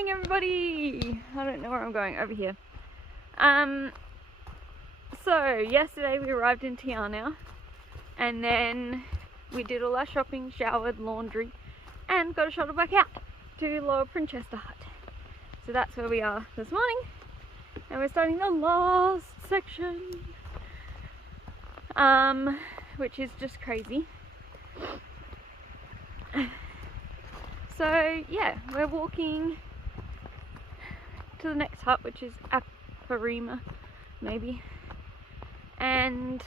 morning, everybody. I don't know where I'm going. Over here. So yesterday we arrived in Tiana, and then we did all our shopping, showered, laundry, and got a shuttle back out to Lower Princhester Hut. So that's where we are this morning, and we're starting the last section, which is just crazy. So yeah, we're walking to the next hut, which is Araroa, maybe, and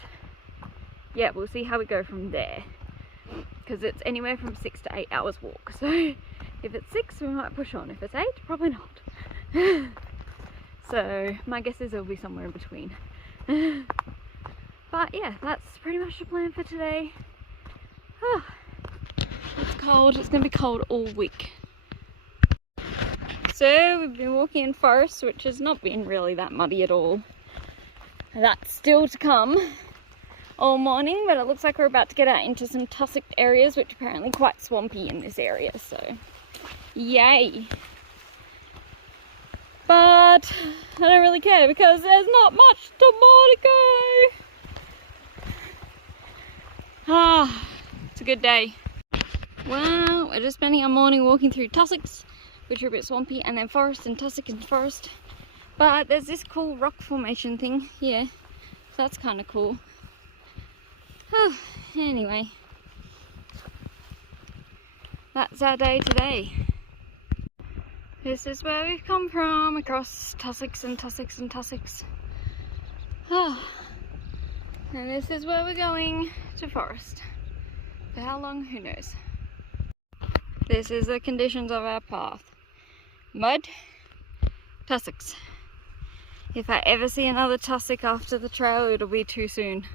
yeah, we'll see how we go from there, because it's anywhere from 6 to 8 hours walk. So if it's 6, we might push on. If it's 8, probably not. So my guess is it'll be somewhere in between. But yeah, that's pretty much the plan for today. It's cold. It's going to be cold all week. So we've been walking in forest, which has not been really that muddy at all. That's still to come all morning, but it looks like we're about to get out into some tussocked areas, which are apparently quite swampy in this area, so yay. But I don't really care because there's not much more to go. It's a good day. Well, we're just spending our morning walking through tussocks, which are a bit swampy, and then forest and tussock and forest. But there's this cool rock formation thing here, so that's kind of cool. Anyway, that's our day today. This is where we've come from, across tussocks and tussocks and tussocks. And this is where we're going, to forest. For how long, who knows. This is the conditions of our path. Mud, tussocks. If I ever see another tussock after the trail, it'll be too soon.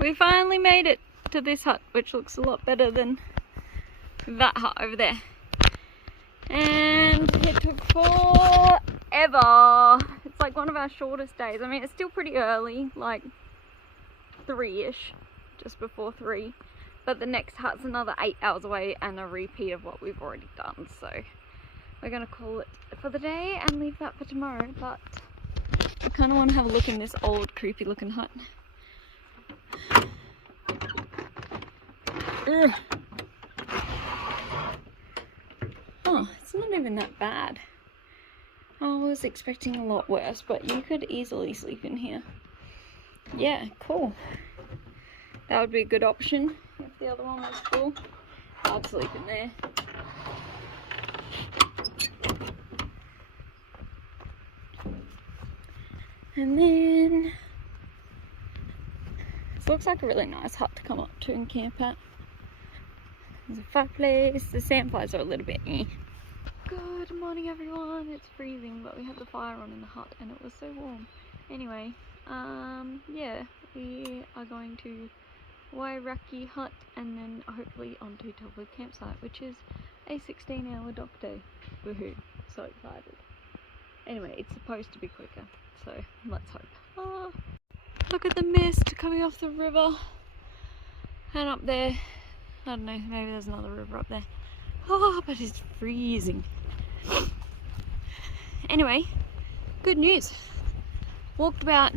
We finally made it to this hut, which looks a lot better than that hut over there. And it took forever. It's like one of our shortest days. I mean, it's still pretty early, like 3-ish, just before 3. But the next hut's another 8 hours away and a repeat of what we've already done. So we're going to call it for the day and leave that for tomorrow. But I kind of want to have a look in this old creepy looking hut. Oh, it's not even that bad. I was expecting a lot worse, but you could easily sleep in here. Yeah, cool. That would be a good option if the other one was full. I'd sleep in there. And then this looks like a really nice hut to come up to and camp at. There's a fireplace. The sandflies are a little bit Good morning, everyone. It's freezing, but we had the fire on in the hut and it was so warm. Anyway, yeah, we are going to Wanaka hut and then hopefully onto Telford campsite, which is a 16-hour dock day. Woohoo, so excited. Anyway, it's supposed to be quicker, so let's hope. Look at the mist coming off the river, and up there, I don't know, maybe there's another river up there. But it's freezing. Anyway, good news. Walked about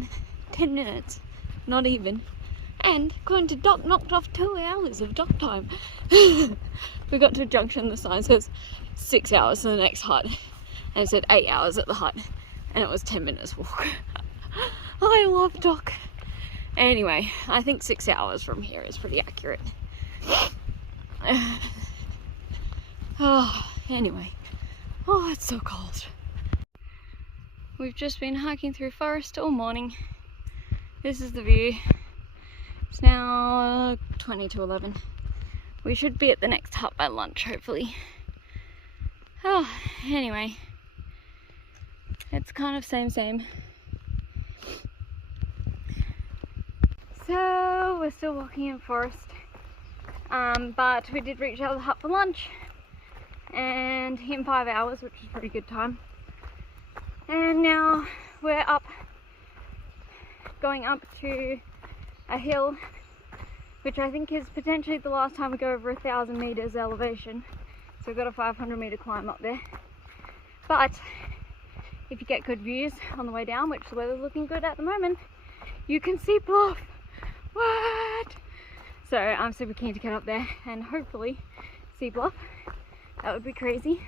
10 minutes, not even. And according to Doc, knocked off 2 hours of dock time. We got to a junction, the sign says 6 hours to the next hut. And it said 8 hours at the hut. And it was 10 minutes walk. I love Doc. Anyway, I think 6 hours from here is pretty accurate. Anyway. Oh, it's so cold. We've just been hiking through forest all morning. This is the view. It's now 20 to 11. We should be at the next hut by lunch, hopefully. Anyway. It's kind of same. So, we're still walking in forest. But we did reach out of the hut for lunch. And in 5 hours, which is a pretty good time. And now we're going up to a hill, which I think is potentially the last time we go over 1,000 meters elevation. So we've got a 500 metre climb up there. But if you get good views on the way down, which the weather's looking good at the moment, you can see Bluff. What? So I'm super keen to get up there and hopefully see Bluff. That would be crazy.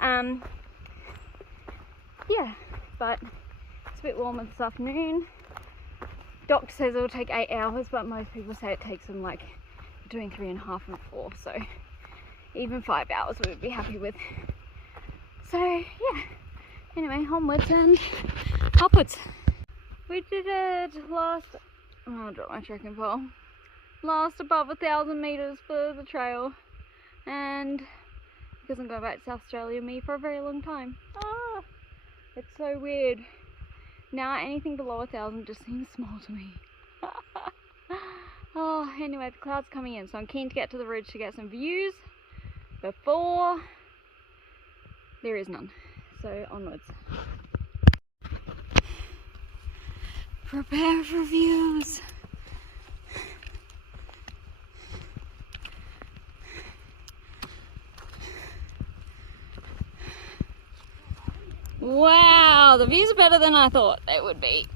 Yeah, but it's a bit warmer this afternoon. Doctor says it'll take 8 hours, but most people say it takes them like between 3.5 and 4. So even 5 hours we would be happy with. So yeah, anyway, onwards and upwards. We did it last, oh, I dropped my trekking pole. Last above 1,000 meters for the trail, and because I'm going back to South Australia me for a very long time. Ah, it's so weird. Now anything below 1,000 just seems small to me. Oh, anyway, the cloud's coming in, so I'm keen to get to the ridge to get some views before there is none. So onwards. Prepare for views. Wow, the views are better than I thought they would be.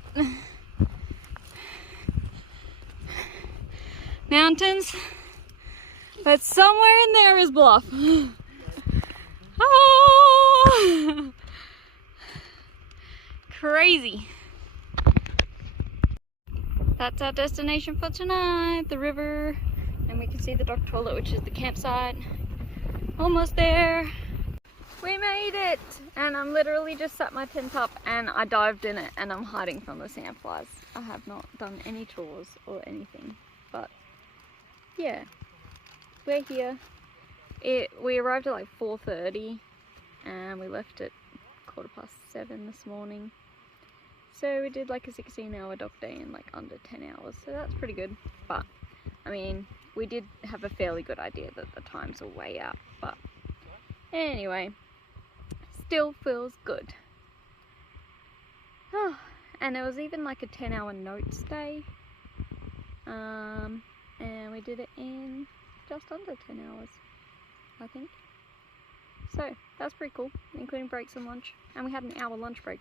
Mountains, but somewhere in there is Bluff. Oh, crazy. That's our destination for tonight, the river, and we can see the dog toilet, which is the campsite. Almost there. We made it, and I'm literally just set my tent up and I dived in it and I'm hiding from the sandflies. I have not done any tours or anything, but yeah, we're here. We arrived at like 4:30 and we left at 7:15 this morning. So we did like a 16-hour dock day in like under 10 hours, so that's pretty good. But I mean, we did have a fairly good idea that the times are way out, but anyway, still feels good. Oh, and it was even like a 10-hour note stay, and we did it in just under 10 hours, I think. So that's pretty cool, including breaks and lunch, and we had an hour lunch break.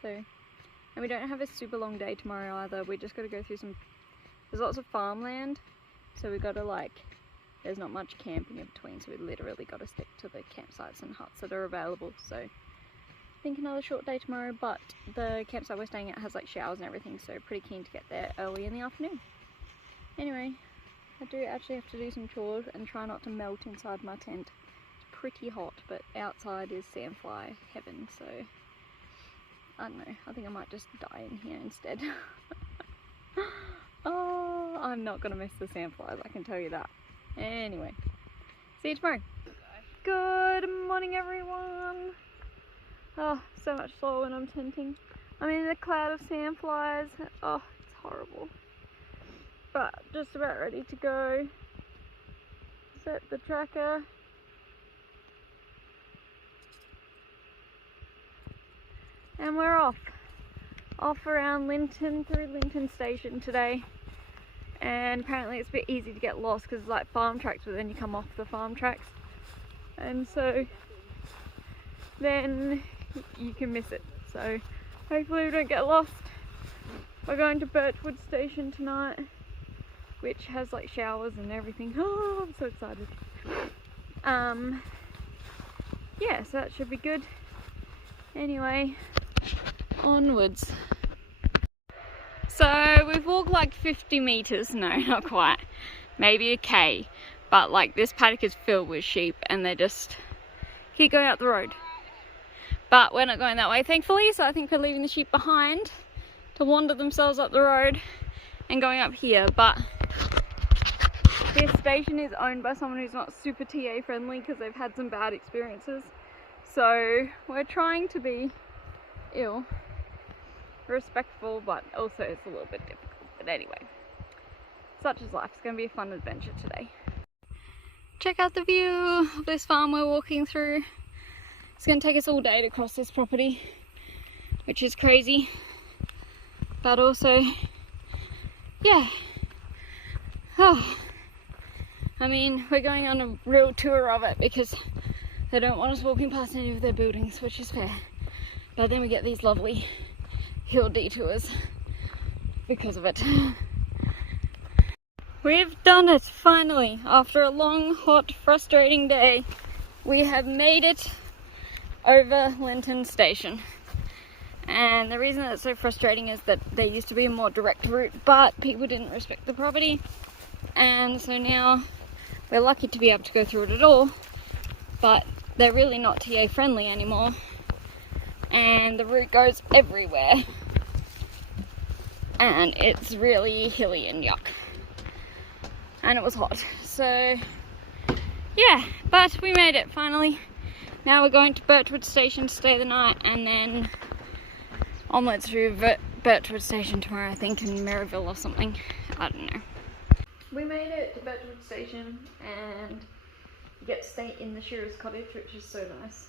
So, and we don't have a super long day tomorrow either. We just got to go through there's lots of farmland, so we got to like, there's not much camping in between, so we literally got to stick to the campsites and huts that are available. So I think another short day tomorrow, but the campsite we're staying at has like showers and everything, so pretty keen to get there early in the afternoon. Anyway, I do actually have to do some chores and try not to melt inside my tent. It's pretty hot, but outside is sandfly heaven, so I don't know, I think I might just die in here instead. Oh, I'm not gonna miss the sandflies, I can tell you that. Anyway, see you tomorrow. Good morning, everyone. Oh, so much slower when I'm tenting. I'm in a cloud of sandflies. Oh, it's horrible. But just about ready to go. Set the tracker. And we're off. Off around Linton, through Linton Station today. And apparently it's a bit easy to get lost because it's like farm tracks, but then you come off the farm tracks. And so then you can miss it. So hopefully we don't get lost. We're going to Birchwood Station tonight, which has like showers and everything. Oh, I'm so excited. Yeah, so that should be good. Anyway, onwards. So we've walked like 50 meters, no, not quite, maybe a K, but like this paddock is filled with sheep and they just keep going up the road. But we're not going that way, thankfully, so I think we're leaving the sheep behind to wander themselves up the road and going up here. But this station is owned by someone who's not super TA friendly because they've had some bad experiences. So we're trying to be respectful, but also it's a little bit difficult. But anyway, such is life. It's going to be a fun adventure today. Check out the view of this farm we're walking through. It's going to take us all day to cross this property, which is crazy, but also, yeah, oh, I mean, we're going on a real tour of it because they don't want us walking past any of their buildings, which is fair. But then we get these lovely hill detours because of it. We've done it, finally. After a long, hot, frustrating day, we have made it over Linton Station. And the reason that's so frustrating is that there used to be a more direct route, but people didn't respect the property. And so now we're lucky to be able to go through it at all, but they're really not TA friendly anymore. And the route goes everywhere. And it's really hilly and yuck. And it was hot. So, yeah, but we made it finally. Now we're going to Birchwood Station to stay the night, and then onwards through Birchwood Station tomorrow, I think, in Maryville or something. I don't know. We made it to Birchwood Station, and you get to stay in the shearer's cottage, which is so nice.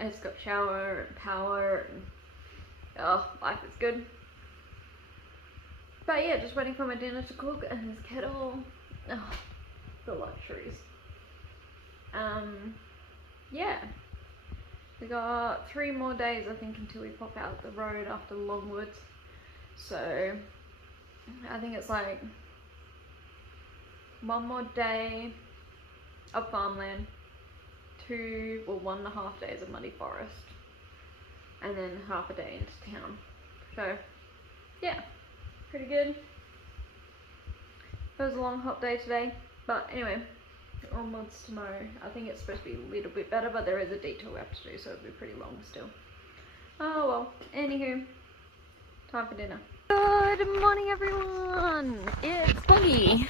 It's got shower and power, and oh, life is good. But yeah, just waiting for my dinner to cook, and this kettle. Oh, the luxuries. Yeah. We got 3 more days, I think, until we pop out the road after Longwoods. So, I think it's like 1 more day of farmland, 1.5 days of muddy forest, and then half a day into town. So, yeah, pretty good. It was a long, hot day today, but anyway. Onwards tomorrow. I think it's supposed to be a little bit better, but there is a detour we have to do, so it'll be pretty long still. Oh well, anywho, time for dinner. Good morning everyone! It's foggy,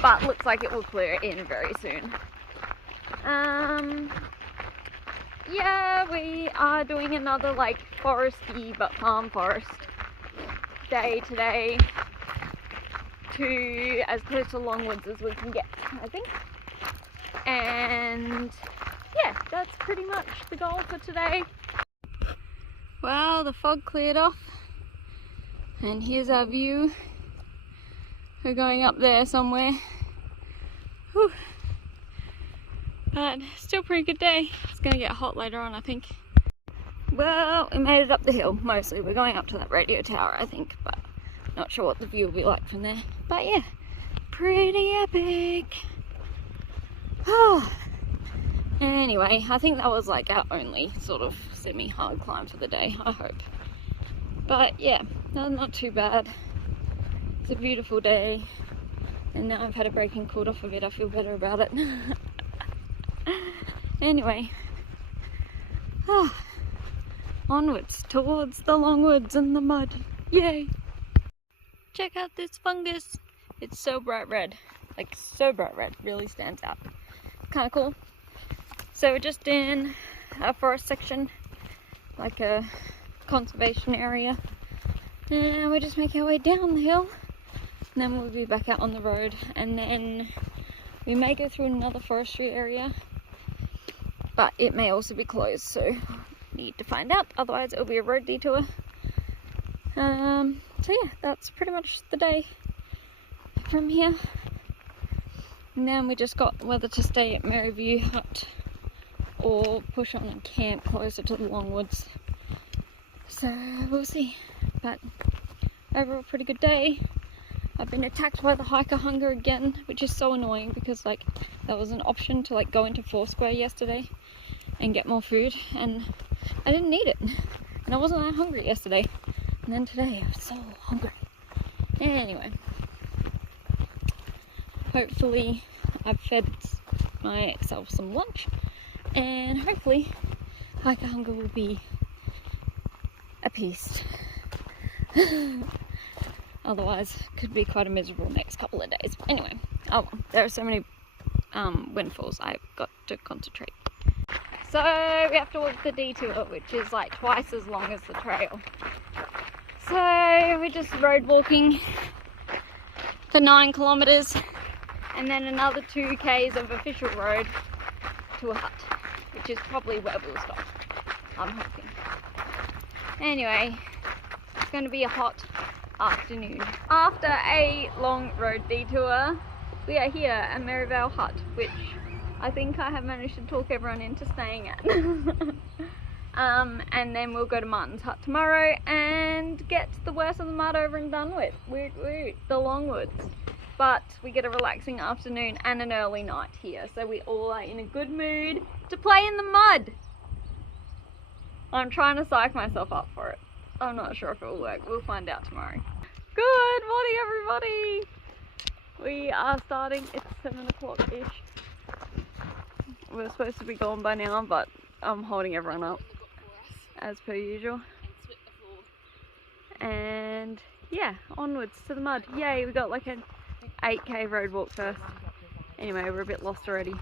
but looks like it will clear in very soon. Yeah, we are doing another like foresty but farm forest day today, to as close to Longwoods as we can get, I think. And yeah, that's pretty much the goal for today. Well, the fog cleared off, and here's our view. We're going up there somewhere. Whew. But still pretty good day. It's gonna get hot later on, I think. Well, we made it up the hill, mostly. We're going up to that radio tower, I think, but not sure what the view will be like from there. But yeah, pretty epic. Oh. Anyway, I think that was like our only sort of semi-hard climb for the day, I hope. But yeah, not too bad. It's a beautiful day. And now I've had a break and cooled off a bit, I feel better about it. Anyway. Oh. Onwards towards the Longwoods and the mud. Yay! Check out this fungus. It's so bright red. Like, so bright red. Really stands out. Kind of cool. So we're just in a forest section, like a conservation area. And we're just making our way down the hill. And then we'll be back out on the road. And then we may go through another forestry area. But it may also be closed, so need to find out. Otherwise it'll be a road detour. So yeah, that's pretty much the day from here. And then we just got whether to stay at Maryview Hut or push on and camp closer to the Longwoods. So we'll see. But overall pretty good day. I've been attacked by the hiker hunger again, which is so annoying because like there was an option to like go into Foursquare yesterday and get more food, and I didn't need it. And I wasn't that hungry yesterday. And then today, I'm so hungry. Anyway, hopefully I've fed myself some lunch, and hopefully hiker hunger will be appeased. Otherwise, could be quite a miserable next couple of days. But anyway, oh well, there are so many windfalls, I've got to concentrate. So we have to walk the detour, which is like twice as long as the trail. So we're just road walking for 9 kilometers and then another 2 k's of official road to a hut, which is probably where we'll stop, I'm hoping. Anyway, it's going to be a hot afternoon. After a long road detour, we are here at Araroa Hut, which I think I have managed to talk everyone into staying at. And then we'll go to Martin's Hut tomorrow and get the worst of the mud over and done with. Woot woot, the Longwoods. But we get a relaxing afternoon and an early night here, so we all are in a good mood to play in the mud. I'm trying to psych myself up for it. I'm not sure if it will work. We'll find out tomorrow. Good morning, everybody. We are starting. It's 7 o'clock-ish. We're supposed to be gone by now, but I'm holding everyone up as per usual. And yeah, onwards to the mud. Yay, we got like an 8k road walk first. Anyway, we're a bit lost already.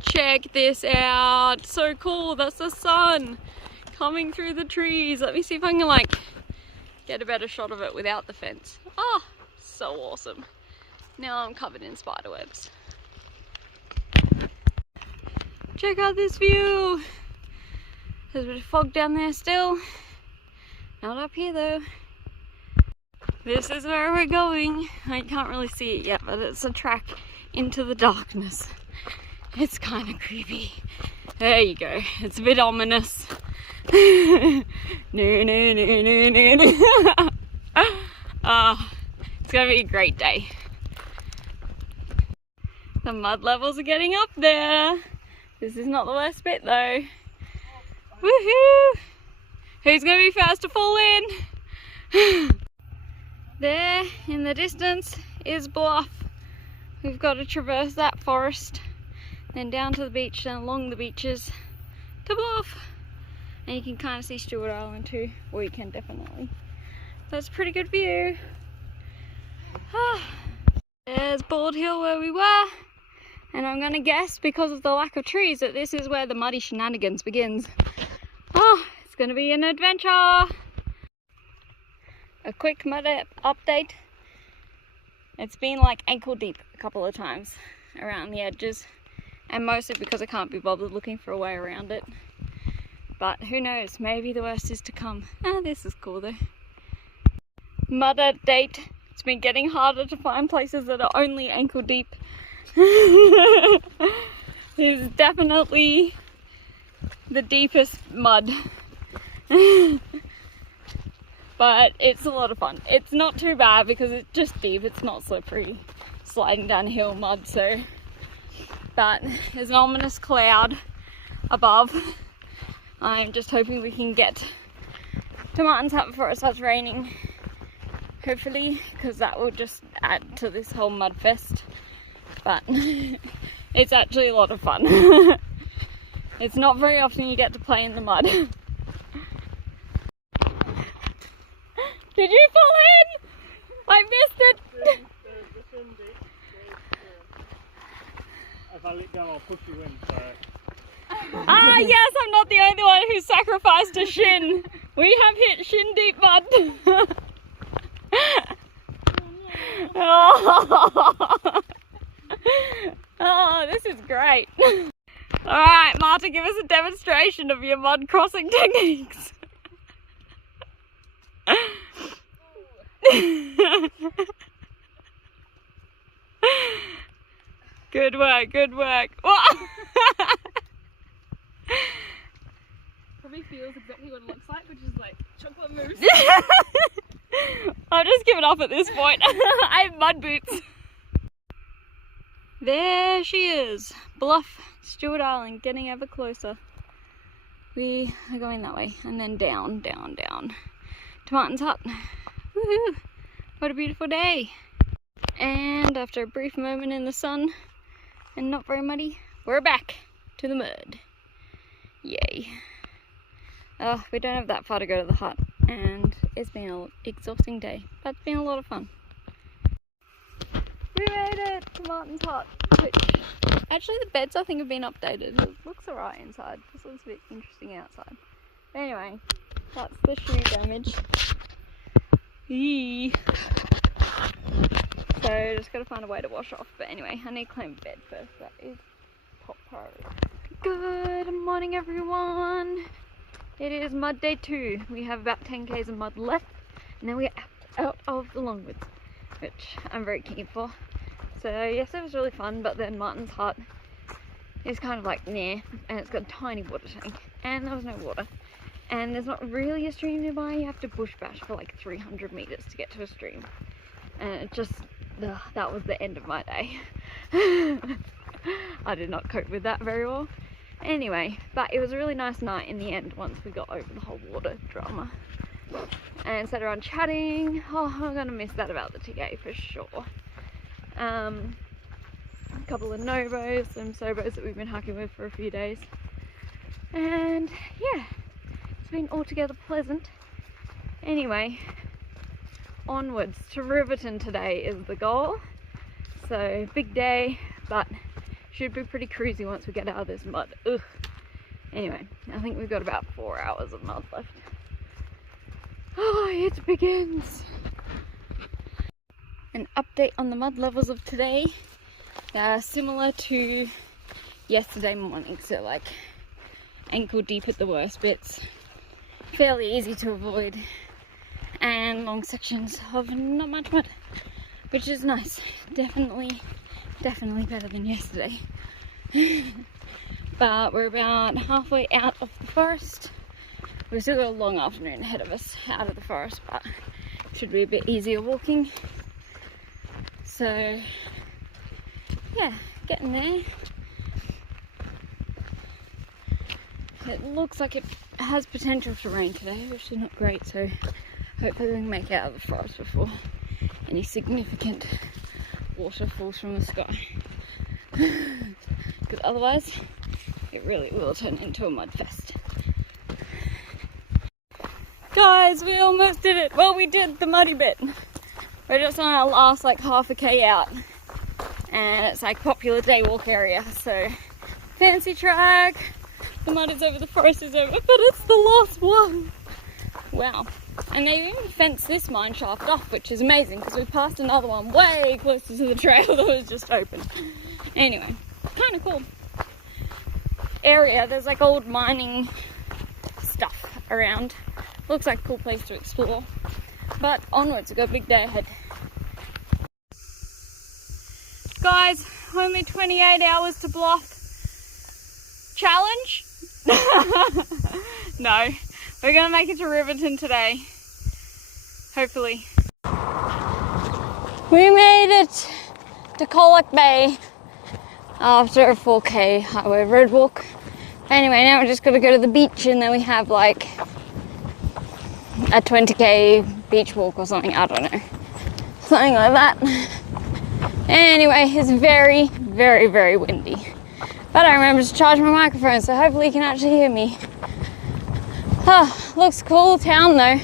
Check this out. So cool. That's the sun coming through the trees. Let me see if I can like get a better shot of it without the fence. Oh, so awesome. Now I'm covered in spiderwebs. Check out this view. There's a bit of fog down there still. Not up here though. This is where we're going. I can't really see it yet, but it's a track into the darkness. It's kind of creepy. There you go. It's a bit ominous. No. It's gonna be a great day. The mud levels are getting up there. This is not the worst bit though. Woohoo! Who's gonna be first to fall in? There in the distance is Bluff. We've got to traverse that forest, then down to the beach, then along the beaches to Bluff. And you can kind of see Stewart Island too. Well, you can definitely. That's a pretty good view. There's Bald Hill where we were. And I'm gonna guess, because of the lack of trees, that this is where the muddy shenanigans begins. Oh, it's gonna be an adventure. A quick mud update. It's been like ankle deep a couple of times around the edges, and mostly because I can't be bothered looking for a way around it. But who knows, maybe the worst is to come. Ah, this is cool though. Mud update. It's been getting harder to find places that are only ankle deep. It's definitely the deepest mud. But it's a lot of fun. It's not too bad because it's just deep, it's not slippery, sliding downhill mud, so. But there's an ominous cloud above. I'm just hoping we can get to Martin's Hut before it starts raining. Hopefully, because that will just add to this whole mud fest. But it's actually a lot of fun. It's not very often you get to play in the mud. Did you fall in? I missed it. If I let go, I'll push you in. So. Ah, yes, I'm not the only one who sacrificed a shin. We have hit shin deep mud. Oh, this is great. Alright, Marta, give us a demonstration of your mud crossing techniques. Good work, good work. Probably feels exactly what it looks like, which is like chocolate mousse. I've just given up at this point. I have mud boots. There she is, Bluff, Stewart Island, getting ever closer. We are going that way, and then down, down, down to Martin's Hut. Woohoo! What a beautiful day. And after a brief moment in the sun, and not very muddy, we're back to the mud. Yay. Oh, we don't have that far to go to the hut, and it's been an exhausting day, but it's been a lot of fun. We made it to Martin's Hut, which actually the beds I think have been updated. It looks alright inside, just looks a bit interesting outside. But anyway, that's the shoe damage. Eee. So just gotta find a way to wash off. But anyway, I need to clean the bed first. That is top priority. Good morning, everyone. It is mud day 2. We have about 10 k's of mud left. And then we get out of the Longwoods, which I'm very keen for. So yes, it was really fun, but then Martin's hut is kind of like near, and it's got a tiny water tank, and there was no water. And there's not really a stream nearby. You have to bush bash for like 300 meters to get to a stream. And it just, that was the end of my day. I did not cope with that very well. Anyway, but it was a really nice night in the end once we got over the whole water drama. And sat around chatting. Oh, I'm gonna miss that about the TA for sure. A couple of Novos, some Sobos that we've been hiking with for a few days. And yeah, it's been altogether pleasant. Anyway, onwards to Riverton today is the goal. So big day, but should be pretty cruisy once we get out of this mud. Ugh. Anyway, I think we've got about 4 hours of mud left. Oh, it begins. An update on the mud levels of today. They are similar to yesterday morning, so like ankle deep at the worst bits. Fairly easy to avoid, and long sections of not much mud, which is nice. Definitely better than yesterday. But we're about halfway out of the forest. We've still got a long afternoon ahead of us out of the forest, but should be a bit easier walking. So yeah, getting there. It looks like it has potential to rain today, which is not great, so hopefully we can make it out of the forest before any significant water falls from the sky. Because otherwise it really will turn into a mud fest. Guys, we almost did it. Well, we did the muddy bit. We're just on our last like half a K out, and it's like popular day walk area, so fancy track. The mud is over, the forest is over, but it's the last one. Wow. And they even fenced this mine shaft off, which is amazing because we passed another one way closer to the trail that was just open. Anyway, kind of cool area. There's like old mining stuff around. Looks like a cool place to explore. But onwards, we've got a big day ahead. Guys, only 28 hours to Bluff. Challenge? No, we're gonna make it to Riverton today. Hopefully. We made it to Colac Bay after a 4K highway road walk. Anyway, now we're just gonna go to the beach, and then we have like a 20K beach walk or something, I don't know. Something like that. Anyway, it's very, very windy. But I remember to charge my microphone, so hopefully you can actually hear me. Oh, looks cool town though.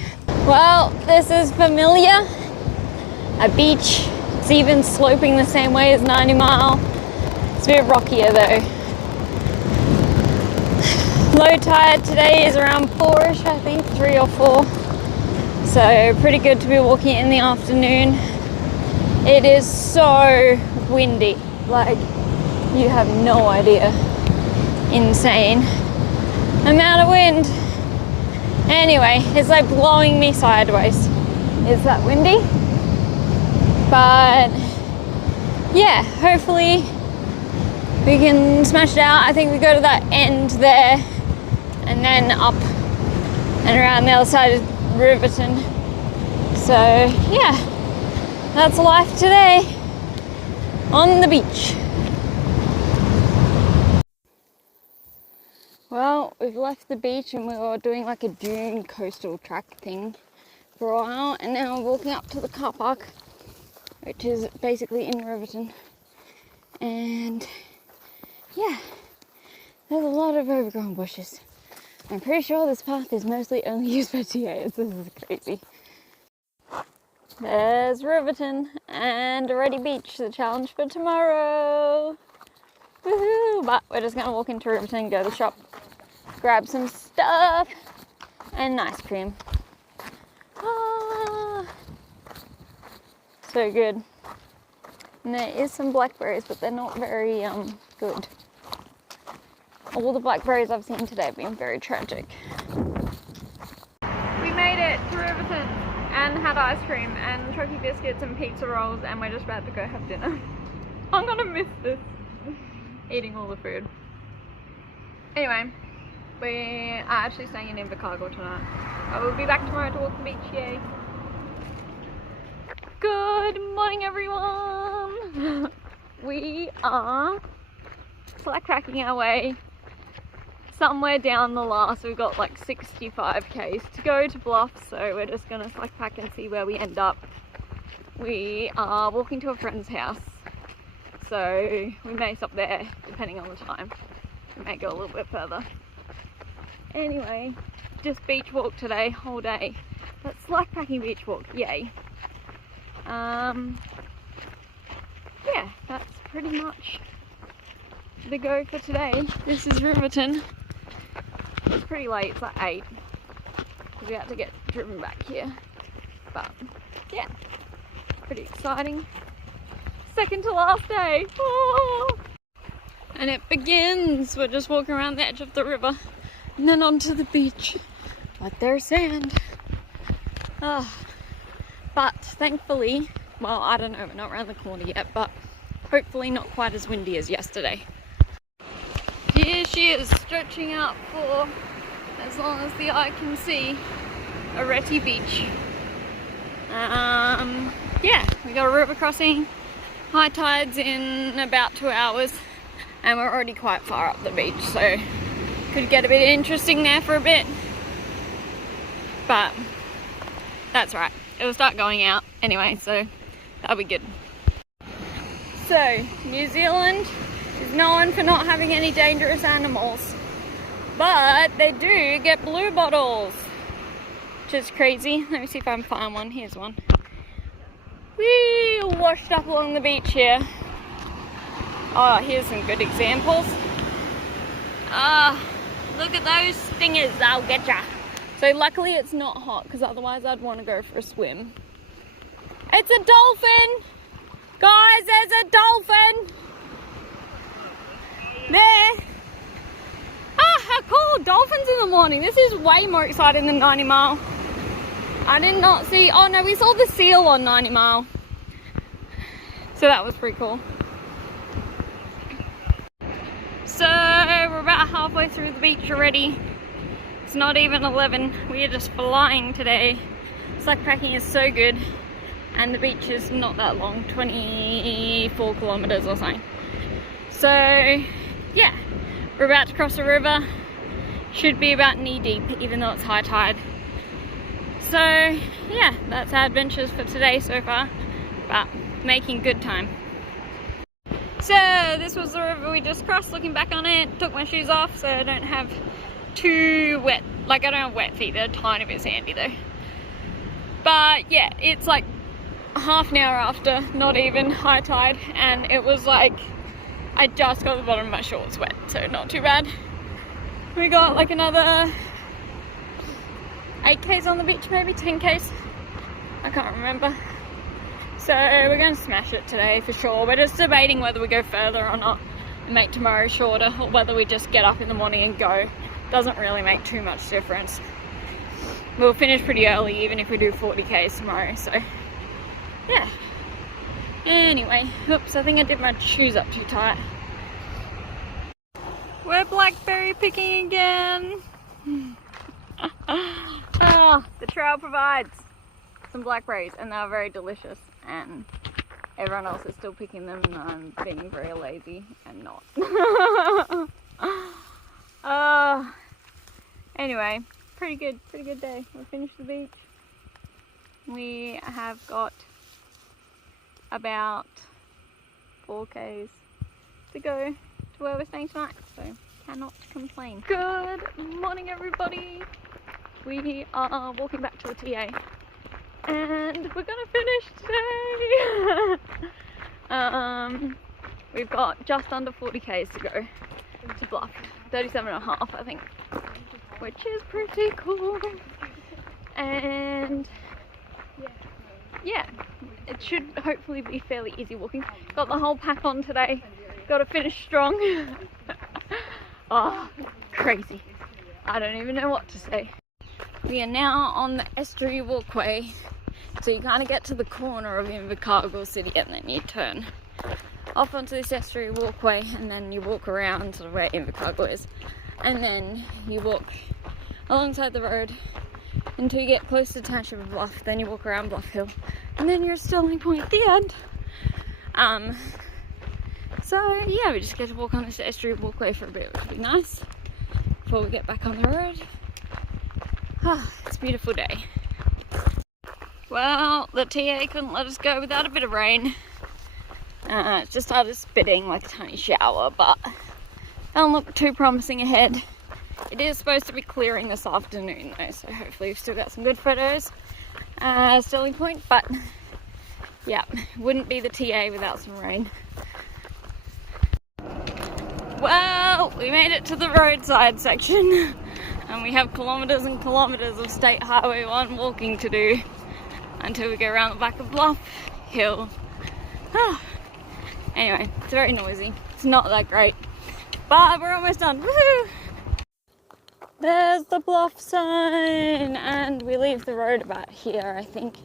Well, this is familiar. A beach. It's even sloping the same way as 90 Mile. It's a bit rockier though. Low tide today is around 4ish, I think, 3 or 4. So pretty good to be walking in the afternoon. It is so windy, like you have no idea. Insane amount of wind. Anyway, it's like blowing me sideways. It's that windy. But yeah, hopefully we can smash it out. I think we go to that end there and then up and around the other side of Riverton. So yeah, that's life today on the beach. Well, we've left the beach and we were doing like a dune coastal track thing for a while, and now we're walking up to the car park, which is basically in Riverton. And yeah, there's a lot of overgrown bushes. I'm pretty sure this path is mostly only used by TAs. This is crazy. There's Riverton and Already Beach, the challenge for tomorrow. Woohoo! But we're just gonna walk into Riverton, go to the shop, grab some stuff and ice cream. Ah, so good. And there is some blackberries, but they're not very good. All the blackberries I've seen today have been very tragic. We made it to Riverton and had ice cream and chocky biscuits and pizza rolls, and we're just about to go have dinner. I'm gonna miss this, eating all the food. Anyway, we are actually staying in Invercargill tonight. I will be back tomorrow to walk the beach, yay. Good morning everyone! We are slack packing our way somewhere down the last. We've got like 65 k's to go to Bluff, so we're just gonna slack pack and see where we end up. We are walking to a friend's house, so we may stop there depending on the time. We may go a little bit further. Anyway, just beach walk today, whole day. But slack packing beach walk, yay. Yeah, that's pretty much the go for today. This is Riverton. It's pretty late, it's like 8. We have to get driven back here. But yeah, pretty exciting. Second to last day. Oh! And it begins. We're just walking around the edge of the river and then onto the beach. But there's sand. Oh. But thankfully, well, I don't know, we're not around the corner yet, but hopefully not quite as windy as yesterday. Here she is, stretching out for as long as the eye can see, Araroa Beach. Yeah, we got a river crossing, high tides in about 2 hours, and we're already quite far up the beach, so could get a bit interesting there for a bit, but that's right, it'll start going out anyway, so that'll be good. So, New Zealand is known for not having any dangerous animals, but they do get blue bottles, which is crazy. Let me see if I can find one. Here's one. Whee! Washed up along the beach here. Oh, here's some good examples. Look at those stingers, I'll get ya. So luckily it's not hot, because otherwise I'd want to go for a swim. It's a dolphin! Guys, there's a dolphin! There! Ah, how cool! Dolphins in the morning. This is way more exciting than 90 Mile. I did not see... Oh no, we saw the seal on 90 Mile. So that was pretty cool. So, we're about halfway through the beach already. It's not even 11. We are just flying today. Slack packing is so good. And the beach is not that long, 24 kilometers or something. So, yeah, we're about to cross the river. Should be about knee deep, even though it's high tide. So, yeah, that's our adventures for today so far, but making good time. So, this was the river we just crossed. Looking back on it, took my shoes off so I don't have too wet, like I don't have wet feet, they're a tiny bit sandy though. But yeah, it's like half an hour after, not even, high tide, and it was like I just got the bottom of my shorts wet, so not too bad. We got like another 8 k's on the beach, maybe 10 k's, I can't remember. So we're going to smash it today for sure. We're just debating whether we go further or not and make tomorrow shorter, or whether we just get up in the morning and go. Doesn't really make too much difference. We'll finish pretty early even if we do 40 k's tomorrow, so yeah. Anyway, oops, I think I did my shoes up too tight. We're blackberry picking again. Oh, the trail provides some blackberries and they're very delicious, and everyone else is still picking them and I'm being very lazy and not. Anyway, pretty good day. We finished the beach. We have got about 4 k's to go to where we're staying tonight, so cannot complain. Good morning everybody. We are walking back to the TA and we're gonna finish today. We've got just under 40 k's to go to Bluff, 37.5 I think, which is pretty cool. And yeah, it should hopefully be fairly easy walking. Got the whole pack on today, got to finish strong. Oh, crazy. I don't even know what to say. We are now on the estuary walkway So you kind of get to the corner of Invercargill City and then you turn off onto this estuary walkway and then you walk around sort of where Invercargill is. And then you walk alongside the road until you get close to the township of Bluff. Then you walk around Bluff Hill and then you're at Stirling Point at the end. So yeah, we just get to walk on this estuary walkway for a bit, which would be nice before we get back on the road. It's a beautiful day. Well, the TA couldn't let us go without a bit of rain. It just started spitting like a tiny shower, but doesn't look too promising ahead. It is supposed to be clearing this afternoon though, so hopefully we've still got some good photos. Stirling Point, but yeah, wouldn't be the TA without some rain. Well, we made it to the roadside section and we have kilometres and kilometres of State Highway 1 walking to do until we go around the back of Bluff Hill. Anyway, it's very noisy. It's not that great, but we're almost done. Woohoo! There's the Bluff sign, and we leave the road about here, I think,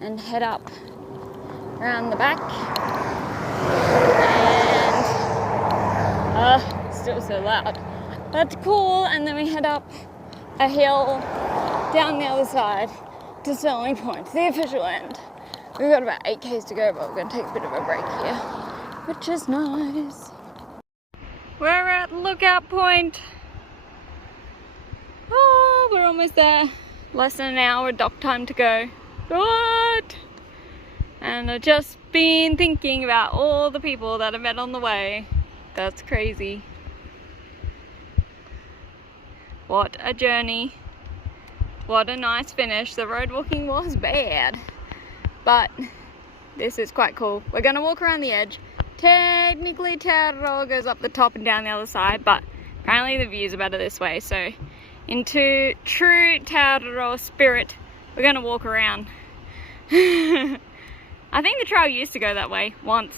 and head up around the back. And still so loud. That's cool. And then we head up a hill down the other side to Stirling Point, the official end. We've got about 8 k's to go, but we're going to take a bit of a break here, which is nice. We're at Lookout Point. Oh, we're almost there. Less than an hour dock time to go. What? And I've just been thinking about all the people that I met on the way. That's crazy. What a journey. What a nice finish. The road walking was bad, but this is quite cool. We're going to walk around the edge. Technically Araroa goes up the top and down the other side, but apparently the views are better this way. So into true Araroa spirit, we're going to walk around. I think the trail used to go that way once.